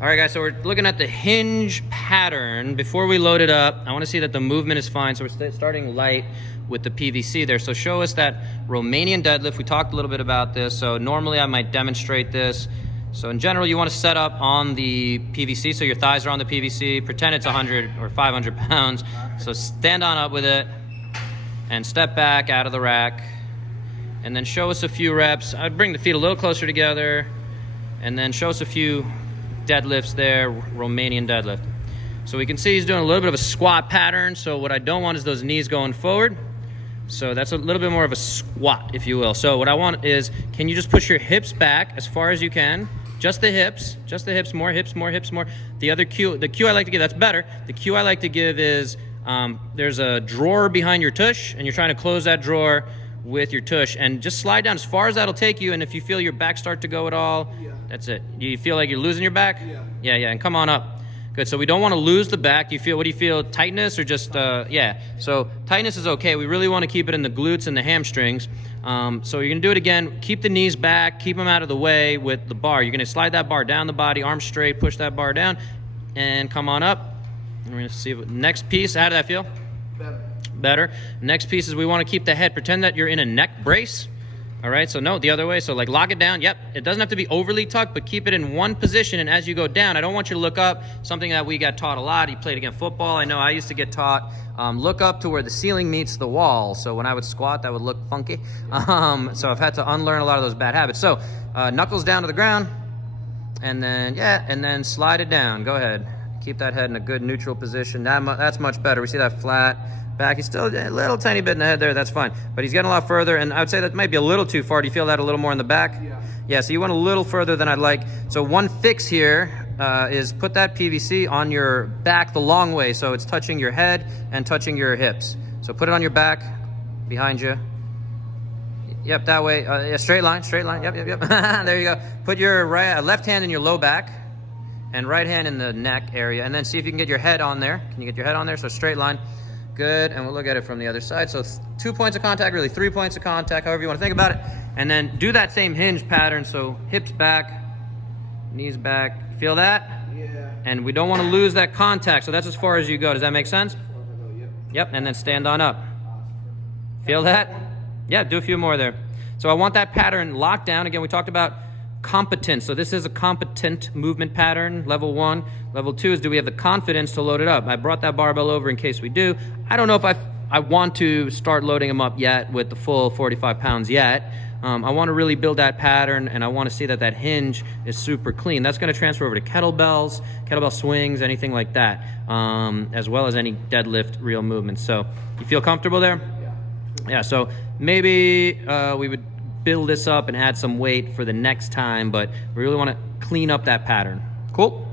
All right, guys, so we're looking at the hinge pattern. Before we load it up, I want to see that the movement is fine. So we're starting light with the PVC there. So show us that Romanian deadlift. We talked a little bit about this. So normally I might demonstrate this. So in general, you want to set up on the PVC. So your thighs are on the PVC. Pretend it's 100 or 500 pounds. So stand on up with it and step back out of the rack. And then show us a few reps. I'd bring the feet a little closer together. And then show us a few deadlifts there, Romanian deadlift. So we can see he's doing a little bit of a squat pattern. So what I don't want is those knees going forward. So that's a little bit more of a squat, if you will. So what I want is, can you just push your hips back as far as you can? Just the hips, more hips, more hips, more. The other cue, the cue I like to give, that's better. The cue I like to give is, there's a drawer behind your tush and you're trying to close that drawer with your tush and just slide down as far as that'll take you. And if you feel your back start to go at all, that's it. Do you feel like you're losing your back? Yeah, and come on up. Good, so we don't want to lose the back. What do you feel, tightness or just, yeah. So tightness is okay. We really want to keep it in the glutes and the hamstrings. So you're gonna do it again. Keep the knees back, keep them out of the way with the bar. You're gonna slide that bar down the body, arms straight, push that bar down, and come on up. And we're gonna see what, next piece, how did that feel? Better. Next piece is we want to keep the head. Pretend that you're in a neck brace. All right, so no, the other way. So like lock it down. Yep, it doesn't have to be overly tucked, but keep it in one position. And as you go down, I don't want you to look up. Something that we got taught a lot. You played again football. I know I used to get taught, look up to where the ceiling meets the wall. So when I would squat, that would look funky. So I've had to unlearn a lot of those bad habits. So knuckles down to the ground, and then, and then slide it down. Go ahead. Keep that head in a good neutral position. That's much better. We see that flat back. He's still a little tiny bit in the head there. That's fine. But he's getting a lot further, and I would say that might be a little too far. Do you feel that a little more in the back? Yeah, so you went a little further than I'd like. So one fix here is put that PVC on your back the long way, so it's touching your head and touching your hips. So put it on your back, behind you. Yep, that way. Yeah, straight line. Yep. There you go. Put your left hand in your low back and right hand in the neck area, and then see if you can get your head on there. Can you get your head on there? So straight line. Good, and we'll look at it from the other side. So 2 points of contact, really 3 points of contact, however you want to think about it. And then do that same hinge pattern. So hips back, knees back. Feel that? Yeah. And we don't want to lose that contact. So that's as far as you go. Does that make sense? Yep, and then stand on up. Feel that? Yeah, do a few more there. So I want that pattern locked down. Again, we talked about competence. So this is a competent movement pattern, level 1. Level 2 is, do we have the confidence to load it up? I brought that barbell over in case we do. I don't know if I want to start loading them up yet with the full 45 pounds yet. I want to really build that pattern, and I want to see that hinge is super clean. That's going to transfer over to kettlebells, kettlebell swings, anything like that, as well as any deadlift real movements. So you feel comfortable there? Yeah, so maybe we would build this up and add some weight for the next time, but we really want to clean up that pattern. Cool?